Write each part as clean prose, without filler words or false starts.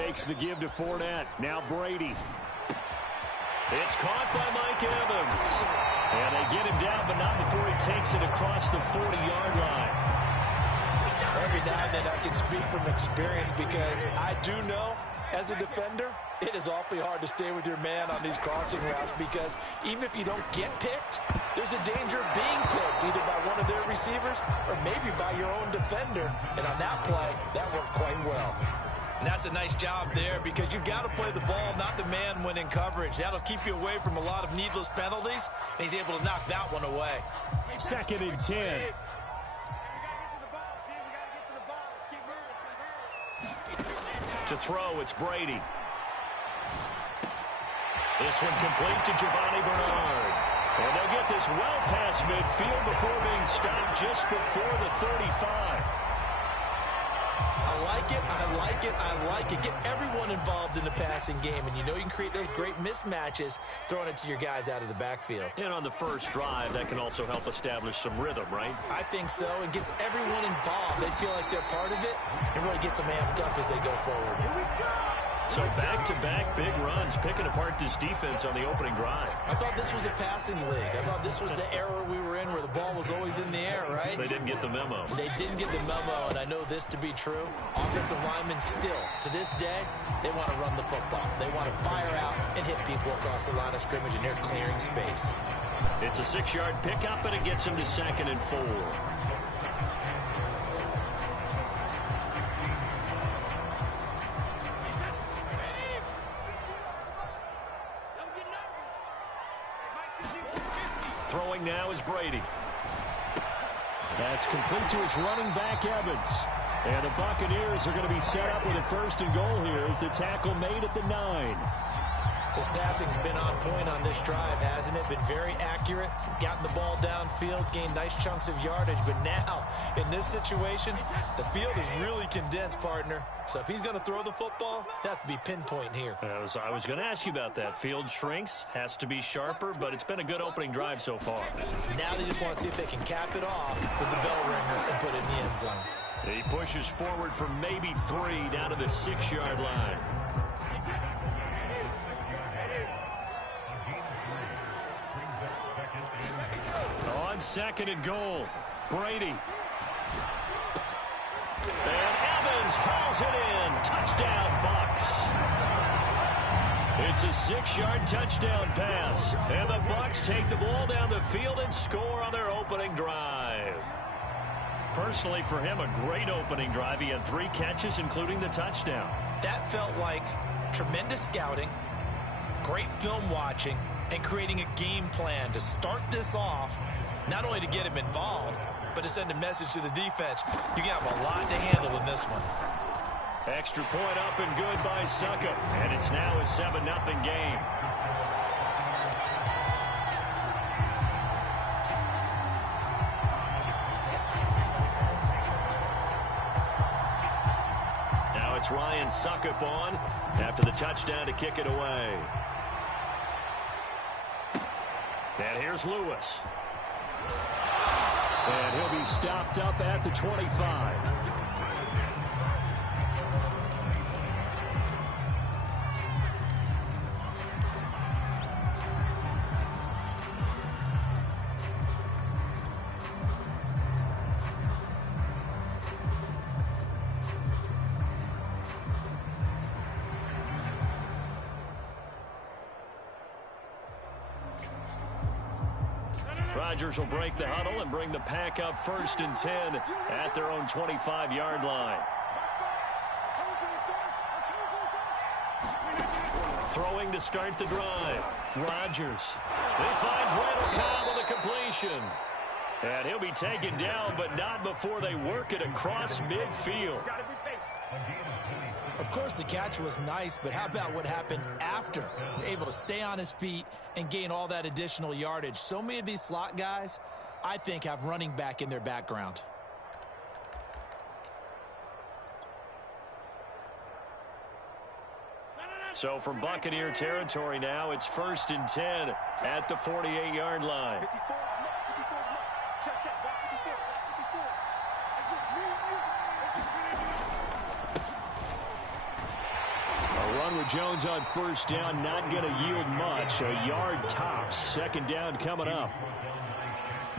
fakes the give to Fournette. Now Brady. It's caught by Mike Evans. And they get him down, but not before he takes it across the 40-yard line. Every now and then I can speak from experience because I do know, as a defender, it is awfully hard to stay with your man on these crossing routes because even if you don't get picked, there's a danger of being picked either by one of their receivers or maybe by your own defender. And on that play, that worked quite well. And that's a nice job there because you've got to play the ball, not the man when in coverage. That'll keep you away from a lot of needless penalties, and he's able to knock that one away. 2nd and 10. To throw, it's Brady. This one complete to Giovanni Bernard. And they'll get this well past midfield before being stopped just before the 35. I like it, I like it, I like it. Get everyone involved in the passing game, and you know you can create those great mismatches throwing it to your guys out of the backfield. And on the first drive, that can also help establish some rhythm, right? I think so. It gets everyone involved. They feel like they're part of it and really gets them amped up as they go forward. Here we go. So back-to-back big runs, picking apart this defense on the opening drive. I thought this was a passing league. I thought this was the era we were in where the ball was always in the air, right? They didn't get the memo. They didn't get the memo, and I know this to be true. Offensive linemen still, to this day, they want to run the football. They want to fire out and hit people across the line of scrimmage, and they're clearing space. It's a 6-yard pickup, and it gets him to 2nd and 4. Throwing now is Brady. That's complete to his running back, Evans. And the Buccaneers are going to be set up with a 1st and goal here as the tackle made at the 9. His passing's been on point on this drive, hasn't it? Been very accurate, gotten the ball downfield, gained nice chunks of yardage. But now, in this situation, the field is really condensed, partner. So if he's going to throw the football, that to be pinpoint here. I was going to ask you about that. Field shrinks, has to be sharper, but it's been a good opening drive so far. Now they just want to see if they can cap it off with the bell ringer and put it in the end zone. He pushes forward for maybe 3 down to the 6-yard line. On 2nd and goal, Brady. And Evans hauls it in. Touchdown, Bucs. It's a 6-yard touchdown pass. And the Bucs take the ball down the field and score on their opening drive. Personally, for him, a great opening drive. He had 3 catches, including the touchdown. That felt like tremendous scouting, great film watching, and creating a game plan to start this off, not only to get him involved, but to send a message to the defense. You have a lot to handle in this one. Extra point up and good by Suckup. And it's now a 7-0 game. Now it's Ryan Suckup on after the touchdown to kick it away. And here's Lewis. And he'll be stopped up at the 25. Rodgers will break the huddle and bring the pack up 1st and 10 at their own 25-yard line. Throwing to start the drive. Rodgers. He finds Randall Cobb with a completion. And he'll be taken down, but not before they work it across midfield. Of course, the catch was nice, but how about what happened after? Able to stay on his feet and gain all that additional yardage. So many of these slot guys, I think, have running back in their background. So from Buccaneer territory now, it's 1st and 10 at the 48-yard line. A run with Jones on first down, not going to yield much. A yard tops. Second down coming up.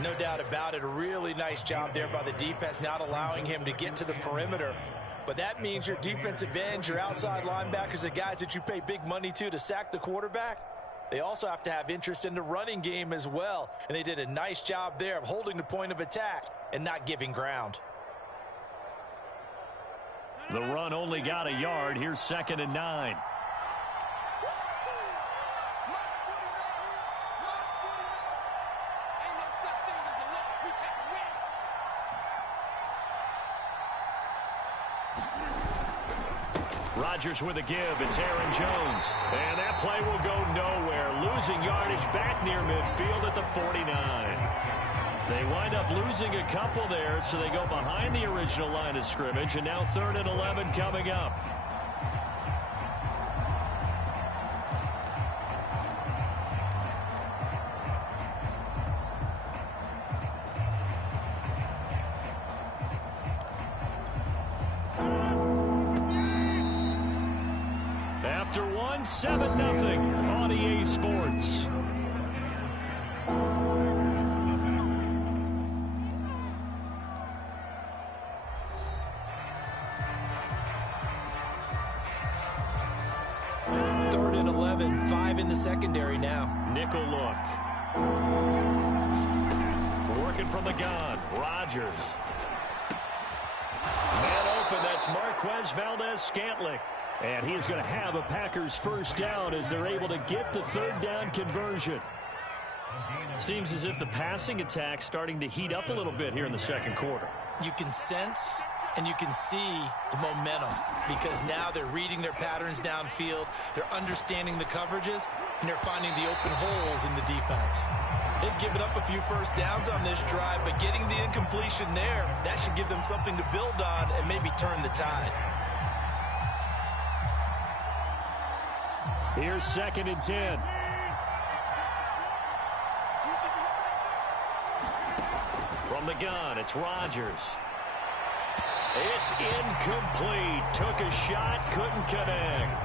No doubt about it. A really nice job there by the defense, not allowing him to get to the perimeter. But that means your defensive ends, your outside linebackers, the guys that you pay big money to sack the quarterback, they also have to have interest in the running game as well. And they did a nice job there of holding the point of attack and not giving ground. The run only got a yard. Here's 2nd and 9. Rodgers with a give. It's Aaron Jones. And that play will go nowhere. Losing yardage back near midfield at the 49. They wind up losing a couple there, so they go behind the original line of scrimmage, and now 3rd and 11 coming up. After 7-0 on EA Sports. Third and 11, 5 in the secondary now. Nickel look. Working from the gun. Rodgers. Man open, that's Marquez Valdez-Scantling. And he's going to have a Packers first down as they're able to get the 3rd down conversion. Seems as if the passing attack's starting to heat up a little bit here in the second quarter. You can sense and you can see the momentum because now they're reading their patterns downfield, they're understanding the coverages, and they're finding the open holes in the defense. They've given up a few first downs on this drive, but getting the incompletion there, that should give them something to build on and maybe turn the tide. Here's 2nd and 10. From the gun, it's Rodgers. It's incomplete. Took a shot, couldn't connect.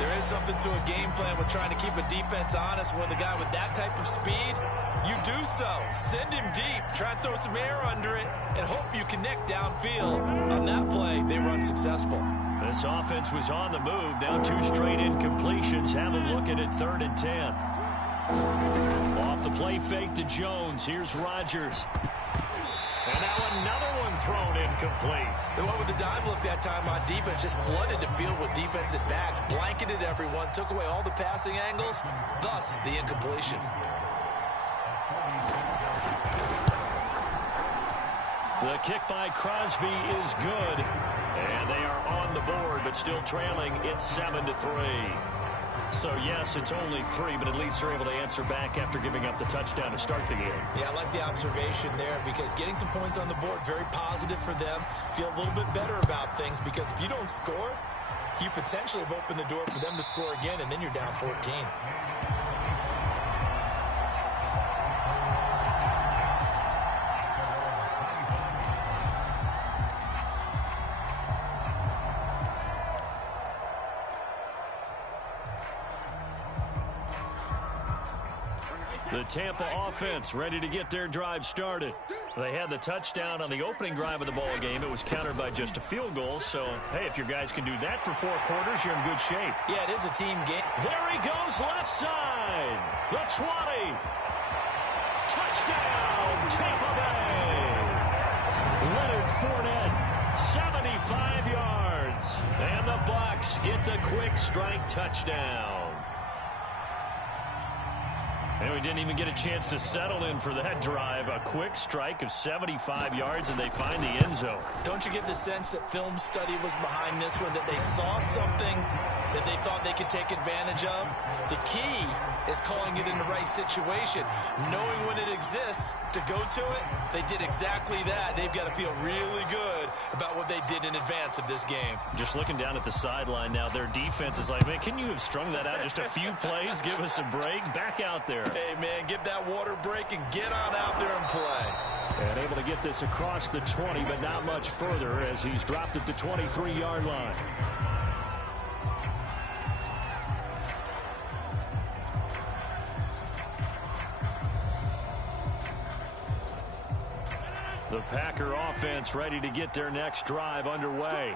There is something to a game plan with trying to keep a defense honest when the guy with that type of speed, you do so. Send him deep, try and throw some air under it, and hope you connect downfield. On that play, they were unsuccessful. This offense was on the move. Now 2 straight incompletions. Have a look at it, 3rd and 10. Off the play fake to Jones. Here's Rodgers. And now another one thrown incomplete. The one with the dive look that time on defense just flooded the field with defensive backs, blanketed everyone, took away all the passing angles, thus the incompletion. The kick by Crosby is good. And they are on the board, but still trailing. It's 7-3. So, yes, it's only 3, but at least they're able to answer back after giving up the touchdown to start the game. Yeah, I like the observation there because getting some points on the board, very positive for them. Feel a little bit better about things because if you don't score, you potentially have opened the door for them to score again, and then you're down 14. The Tampa offense ready to get their drive started. They had the touchdown on the opening drive of the ball game. It was countered by just a field goal. So, hey, if your guys can do that for 4 quarters, you're in good shape. Yeah, it is a team game. There he goes, left side. The 20. Touchdown, Tampa Bay. Leonard Fournette, 75 yards. And the Bucs get the quick strike touchdown. And we didn't even get a chance to settle in for that drive. A quick strike of 75 yards, and they find the end zone. Don't you get the sense that film study was behind this one, that they saw something that they thought they could take advantage of? The key is calling it in the right situation, knowing when it exists to go to it. They did exactly that. They've got to feel really good about what they did in advance of this game. Just looking down at the sideline now, their defense is like, man, can you have strung that out just a few plays? Give us a break. Back out there. Hey, man, give that water break and get on out there and play. And able to get this across the 20, but not much further as he's dropped it to 23-yard line. The Packer offense ready to get their next drive underway.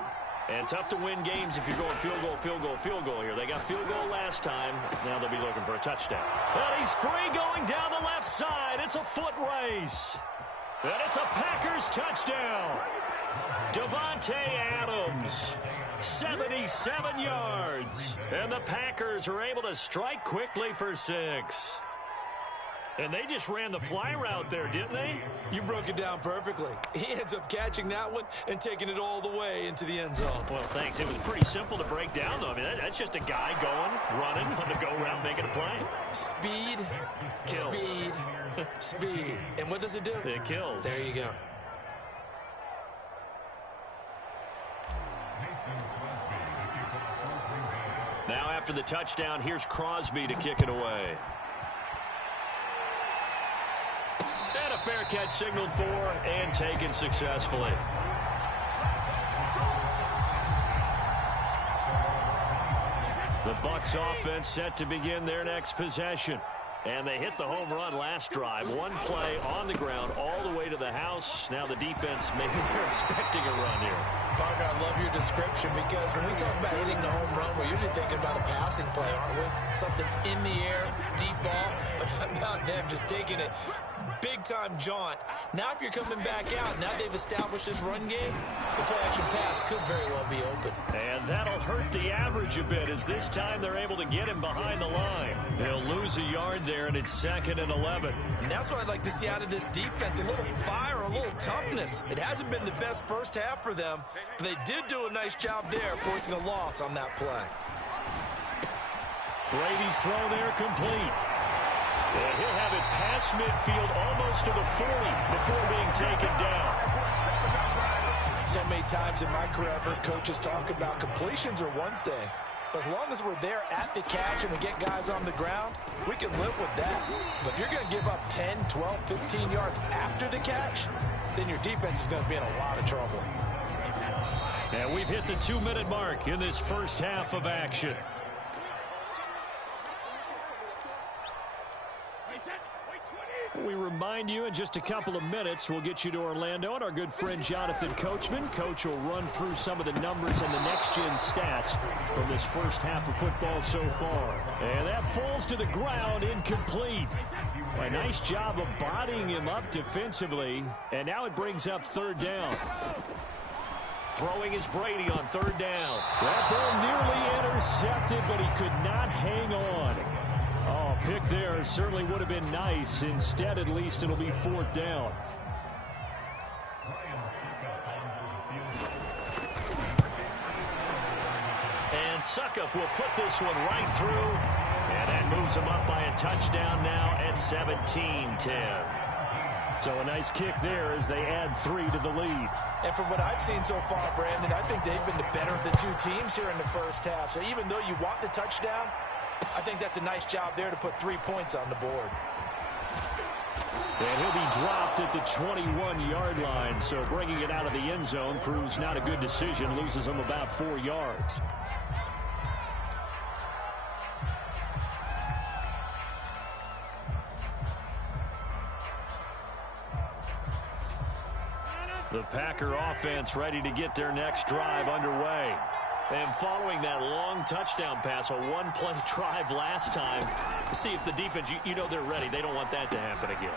And tough to win games if you're going field goal, field goal, field goal here. They got field goal last time. Now they'll be looking for a touchdown. And he's free going down the left side. It's a foot race. And it's a Packers touchdown. Davante Adams, 77 yards. And the Packers are able to strike quickly for 6. And they just ran the fly route there, didn't they? You broke it down perfectly. He ends up catching that one and taking it all the way into the end zone. Well, thanks. It was pretty simple to break down, though. I mean, that's just a guy going, running on the go route, making a play. Speed, kills. Speed, speed. And what does it do? It kills. There you go. Now after the touchdown, here's Crosby to kick it away. And a fair catch signaled for and taken successfully. The Bucs offense set to begin their next possession. And they hit the home run last drive. One play on the ground all the way to the house. Now the defense, maybe they're expecting a run here. Partner, I love your description because when we talk about hitting the home run, we're usually thinking about a passing play, aren't we? Something in the air, deep ball, but how about them just taking it big-time jaunt. Now if you're coming back out, now they've established this run game, the play-action pass could very well be open. And that'll hurt the average a bit as this time they're able to get him behind the line. They'll lose a yard there, and it's 2nd and 11. And that's what I'd like to see out of this defense, a little fire, a little toughness. It hasn't been the best first half for them, but they did do a nice job there, forcing a loss on that play. Brady's throw there complete. And he'll have it past midfield almost to the 40 before being taken down. So many times in my career, I've heard coaches talk about completions are one thing. But as long as we're there at the catch and we get guys on the ground, we can live with that. But if you're going to give up 10, 12, 15 yards after the catch, then your defense is going to be in a lot of trouble. And we've hit the 2-minute mark in this first half of action. We remind you in just a couple of minutes we'll get you to Orlando and our good friend Jonathan Coachman. Coach will run through some of the numbers and the next-gen stats from this first half of football so far. And that falls to the ground incomplete. A nice job of bodying him up defensively. And now it brings up 3rd down. Throwing is Brady on 3rd down. That ball nearly intercepted, but he could not hang on. Oh, pick there certainly would have been nice. Instead, at least, it'll be 4th down. And Suckup will put this one right through. And that moves him up by a touchdown now at 17-10. So a nice kick there as they add 3 to the lead. And from what I've seen so far, Brandon, I think they've been the better of the two teams here in the first half. So even though you want the touchdown, I think that's a nice job there to put 3 points on the board. And he'll be dropped at the 21-yard line. So bringing it out of the end zone proves not a good decision. Loses him about 4 yards. The Packer offense ready to get their next drive underway. And following that long touchdown pass, a one-play drive last time, see if the defense, you know they're ready. They don't want that to happen again.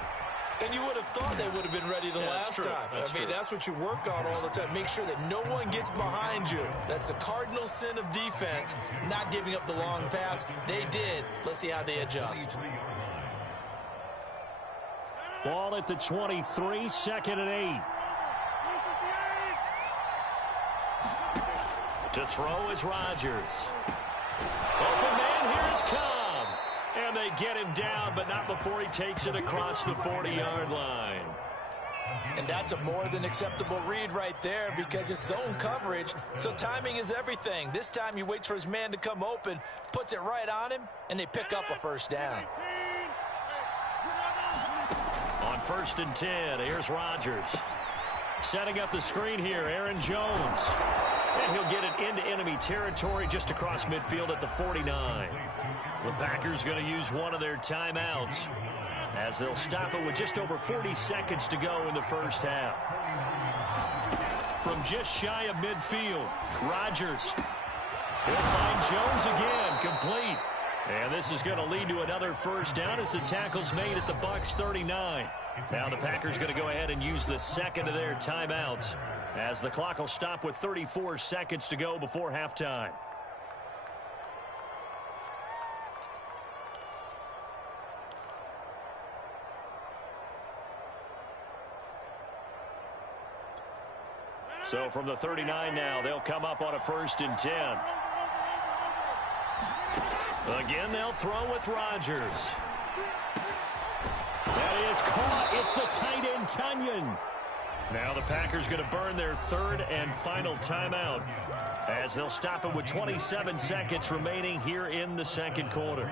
And you would have thought they would have been ready the last time. I mean, that's what you work on all the time. Make sure that no one gets behind you. That's the cardinal sin of defense, not giving up the long pass. They did. Let's see how they adjust. Ball at the 23, 2nd and 8. To throw is Rodgers. Open man, here's Cobb. And they get him down, but not before he takes it across the 40-yard line. And that's a more than acceptable read right there because it's zone coverage, so timing is everything. This time he waits for his man to come open, puts it right on him, and they pick up a 1st down. On 1st and 10, here's Rodgers. Setting up the screen here, Aaron Jones. And he'll get it into enemy territory just across midfield at the 49. The Packers going to use one of their timeouts. as they'll stop it with just over 40 seconds to go in the first half. From just shy of midfield, Rodgers. He'll find Jones again, complete. And this is going to lead to another first down as the tackle's made at the Bucs 39. Now the Packers going to go ahead and use the second of their timeouts as the clock will stop with 34 seconds to go before halftime. So from the 39 now, they'll come up on a 1st and 10. Again, they'll throw with Rodgers. That is caught. It's the tight end, Tunyon. Now the Packers going to burn their 3rd and final timeout as they'll stop it with 27 seconds remaining here in the second quarter.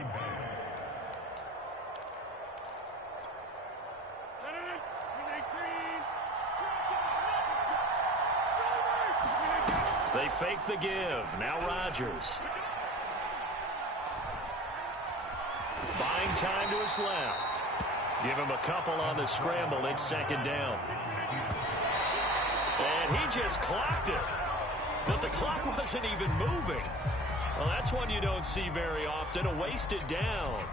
They fake the give. Now Rodgers. Buying time to his left. Give him a couple on the scramble. It's 2nd down. And he just clocked it. But the clock wasn't even moving. Well, that's one you don't see very often. A wasted down.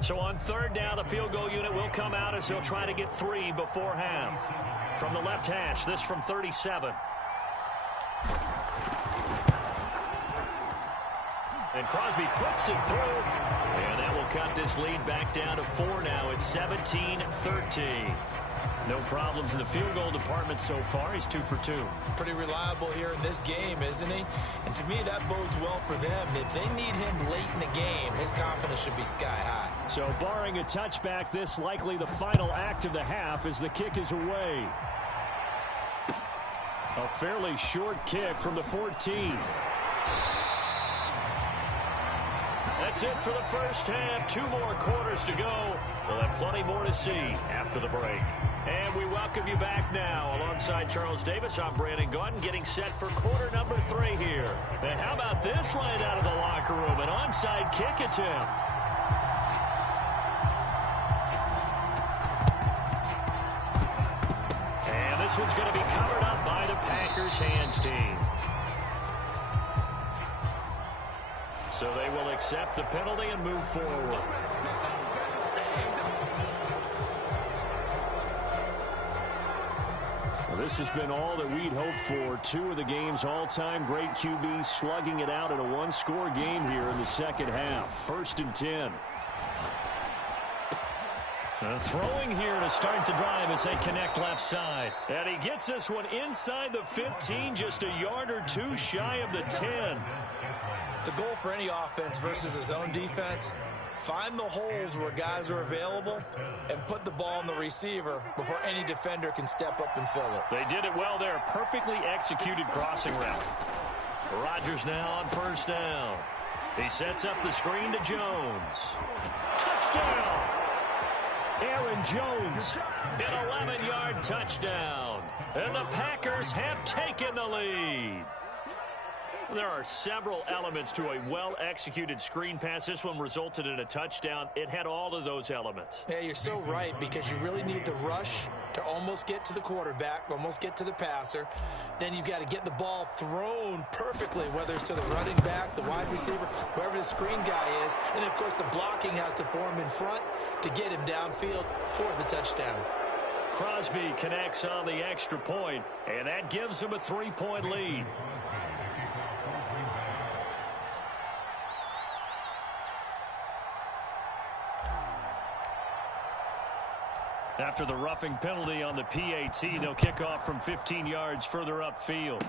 So on 3rd down, the field goal unit will come out as they'll try to get 3 before half. From the left hash, this from 37. And Crosby puts it through. And that will cut this lead back down to 4 now. It's 17-13. No problems in the field goal department so far. He's 2 for 2. Pretty reliable here in this game, isn't he? And to me, that bodes well for them. If they need him late in the game, his confidence should be sky high. So barring a touchback, this likely the final act of the half as the kick is away. A fairly short kick from the 14. That's it for the first half. 2 more quarters to go. We'll have plenty more to see after the break. And we welcome you back now. Alongside Charles Davis, I'm Brandon Gaudin, getting set for quarter number 3 here. And how about this right out of the locker room? An onside kick attempt. And this one's going to be covered up by the Packers hands team. So they will accept the penalty and move forward. Well, this has been all that we'd hoped for. 2 of the game's all-time great QBs slugging it out in a 1-score game here in the second half. 1st and 10. Throwing here to start the drive as they connect left side. And he gets this one inside the 15, just a yard or 2 shy of the 10. The goal for any offense versus his own defense, find the holes where guys are available and put the ball on the receiver before any defender can step up and fill it. They did it well there. Perfectly executed crossing route. Rodgers now on 1st down. He sets up the screen to Jones. Touchdown! Aaron Jones, an 11-yard touchdown. And the Packers have taken the lead. There are several elements to a well-executed screen pass. This one resulted in a touchdown. It had all of those elements. Yeah, you're so right, because you really need the rush to almost get to the quarterback, almost get to the passer. Then you've got to get the ball thrown perfectly, whether it's to the running back, the wide receiver, whoever the screen guy is. And, of course, the blocking has to form in front to get him downfield for the touchdown. Crosby connects on the extra point, and that gives him a 3-point lead. After the roughing penalty on the PAT, they'll kick off from 15 yards further upfield.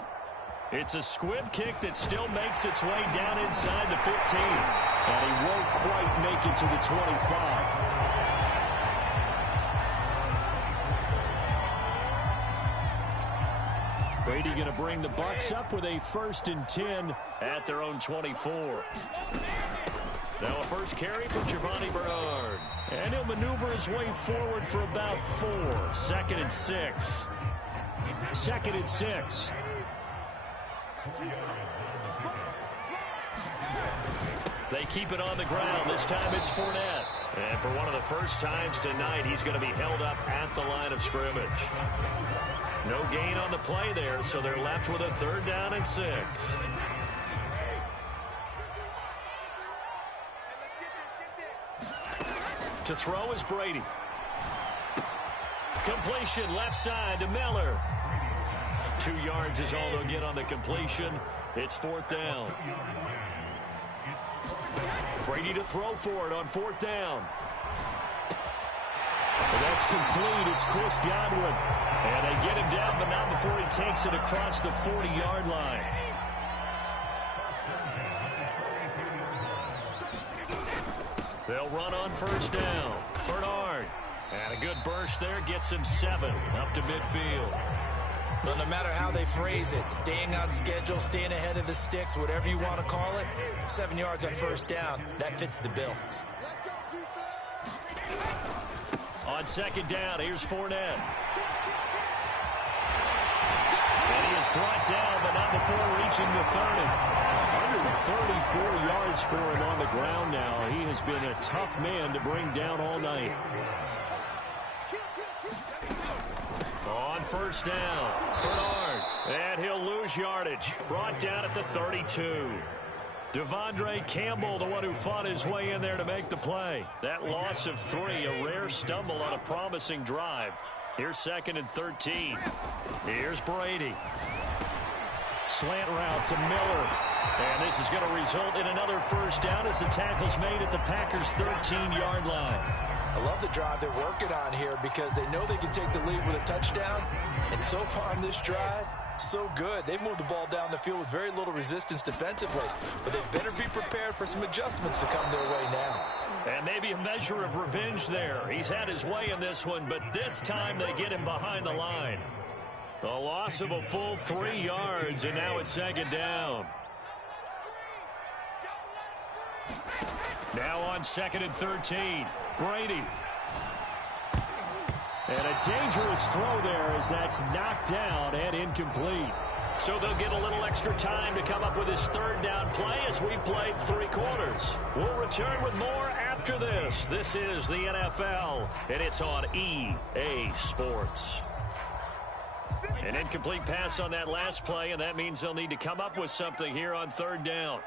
It's a squib kick that still makes its way down inside the 15. And he won't quite make it to the 25. Brady going to bring the Bucs up with a 1st and 10 at their own 24. Now a first carry for Giovanni Bernard. And he'll maneuver his way forward for about 4. 2nd and 6. 2nd and 6. They keep it on the ground. This time it's Fournette. And for one of the first times tonight, he's going to be held up at the line of scrimmage. No gain on the play there, so they're left with a 3rd down and 6. To throw is Brady. Completion left side to Miller. 2 yards is all they'll get on the completion. It's 4th down. Brady to throw for it on 4th down. And that's complete. It's Chris Godwin. And they get him down, but not before he takes it across the 40-yard line. They'll run on 1st down. Bernard. And a good burst there gets him 7 up to midfield. Well, no matter how they phrase it, staying on schedule, staying ahead of the sticks, whatever you want to call it, 7 yards on 1st down, that fits the bill. On 2nd down, here's Fournette. And he is brought down, but not before reaching the 30. 134 yards for him on the ground now. He has been a tough man to bring down all night. On 1st down, Bernard. And he'll lose yardage. Brought down at the 32. Devondre Campbell, the one who fought his way in there to make the play. That loss of 3, a rare stumble on a promising drive. Here's 2nd and 13. Here's Brady. Slant route to Miller. And this is going to result in another 1st down as the tackle's made at the Packers' 13-yard line. I love the drive they're working on here because they know they can take the lead with a touchdown. And so far on this drive, so good. They moved the ball down the field with very little resistance defensively. But they better be prepared for some adjustments to come their way now. And maybe a measure of revenge there. He's had his way in this one, but this time they get him behind the line. A loss of a full 3 yards, and now it's 2nd down. Now on 2nd and 13, Brady. And a dangerous throw there as that's knocked down and incomplete. So they'll get a little extra time to come up with his 3rd down play as we've played 3 quarters. We'll return with more after this. This is the NFL, and it's on EA Sports. An incomplete pass on that last play, and that means they'll need to come up with something here on 3rd down.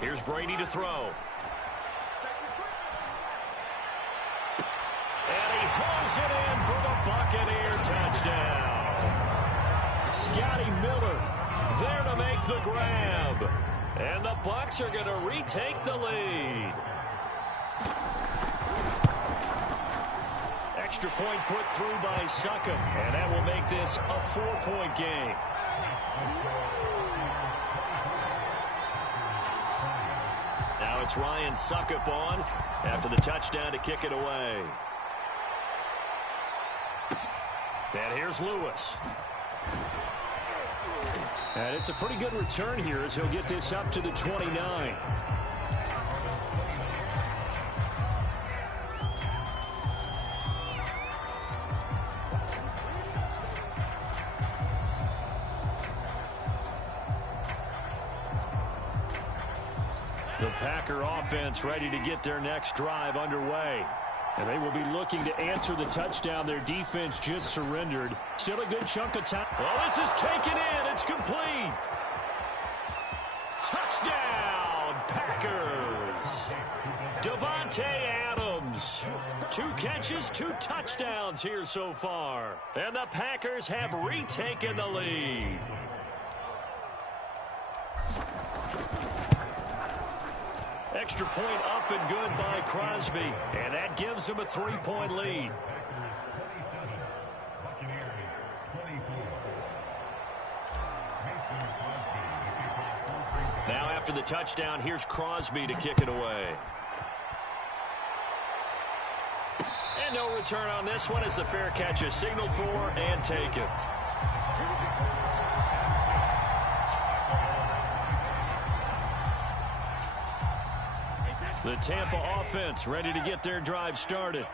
Here's Brady to throw. And he hauls it in for the Buccaneer touchdown. Scotty Miller there to make the grab. And the Bucs are going to retake the lead. Extra point put through by Succop. And that will make this a 4-point game. Now it's Ryan Succop on after the touchdown to kick it away. And here's Lewis. And it's a pretty good return here as he'll get this up to the 29. The Packer offense ready to get their next drive underway. And they will be looking to answer the touchdown their defense just surrendered. Still a good chunk of time. Well, this is taken in. It's complete. Touchdown, Packers. Davante Adams. 2 catches, 2 touchdowns here so far. And the Packers have retaken the lead. Extra point up and good by Crosby. And that gives him a 3-point lead. Now after the touchdown, here's Crosby to kick it away. And no return on this one as the fair catch is signaled for and taken. The Tampa offense ready to get their drive started.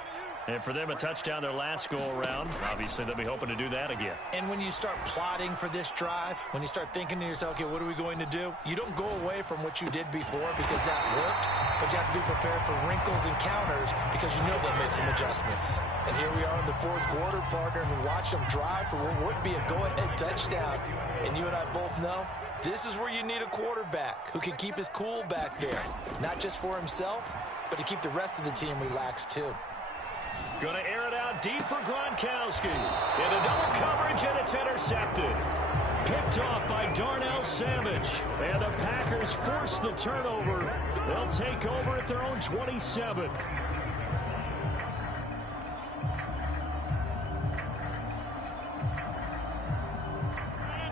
And for them, a touchdown their last go-around. Obviously, they'll be hoping to do that again. And when you start plotting for this drive, when you start thinking to yourself, okay, what are we going to do? You don't go away from what you did before because that worked, but you have to be prepared for wrinkles and counters because you know they'll make some adjustments. And here we are in the fourth quarter, partner, and we watch them drive for what would be a go-ahead touchdown. And you and I both know this is where you need a quarterback who can keep his cool back there, not just for himself, but to keep the rest of the team relaxed too. Going to air it out deep for Gronkowski. Into double coverage, and it's intercepted. Picked off by Darnell Savage. And the Packers force the turnover. They'll take over at their own 27.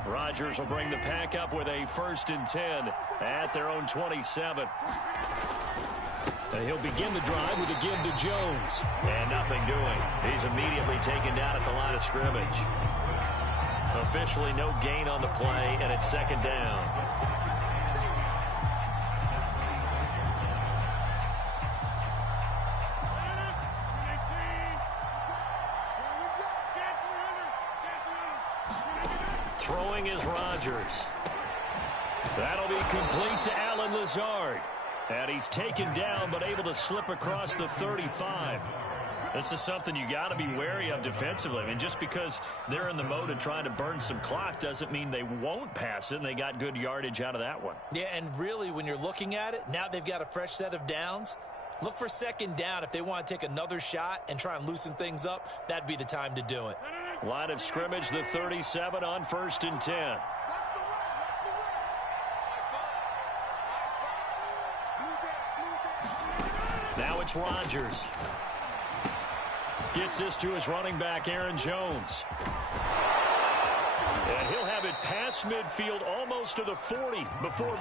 Rodgers will bring the Pack up with a 1st and 10 at their own 27. He'll begin the drive with a give to Jones. And nothing doing. He's immediately taken down at the line of scrimmage. Officially no gain on the play, and it's 2nd down. Throwing is Rodgers. That'll be complete to Allen Lazard. And he's taken down, but able to slip across the 35. This is something you got to be wary of defensively. I mean, just because they're in the mode of trying to burn some clock doesn't mean they won't pass it, and they got good yardage out of that one. Yeah, and really, when you're looking at it, now they've got a fresh set of downs. Look for 2nd down. If they want to take another shot and try and loosen things up, that'd be the time to do it. Line of scrimmage, the 37 on 1st and 10. Now it's Rodgers. Gets this to his running back, Aaron Jones. And he'll have it past midfield, almost to the 40 before...